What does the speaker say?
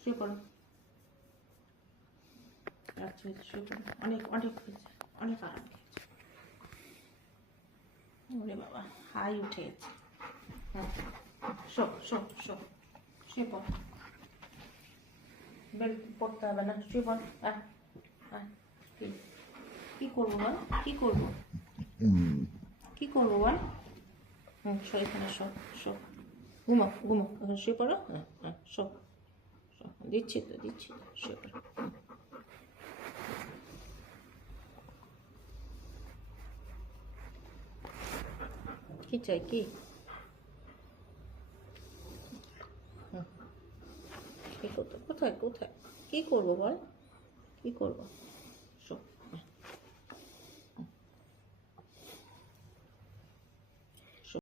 শুয়ে পড়ো। আচ্ছা শুয়ে পড়ো। অনেক অনেক হয়েছে, অনেক আরাম খেয়েছে। ওরে বাবা, হাই উঠে গেছে। হ্যাঁ, শো শো শো, শুয়ে পড়ো। বেল্ট পড়তে হবে না, শুয়ে পড়ো। হ্যাঁ হ্যাঁ, কি করবো বল, কি করবো, কি করবো বল? শো, এখানে শো শো, ঘুমো ঘুমো, এখন শুয়ে পড়ো। হ্যাঁ হ্যাঁ, শো শো, দিচ্ছি তো দিচ্ছি তো, শুয়ে পড়ো। কি চাই, কি কি করতো, কোথায় কোথায়, কি করবো বল, কি করবো?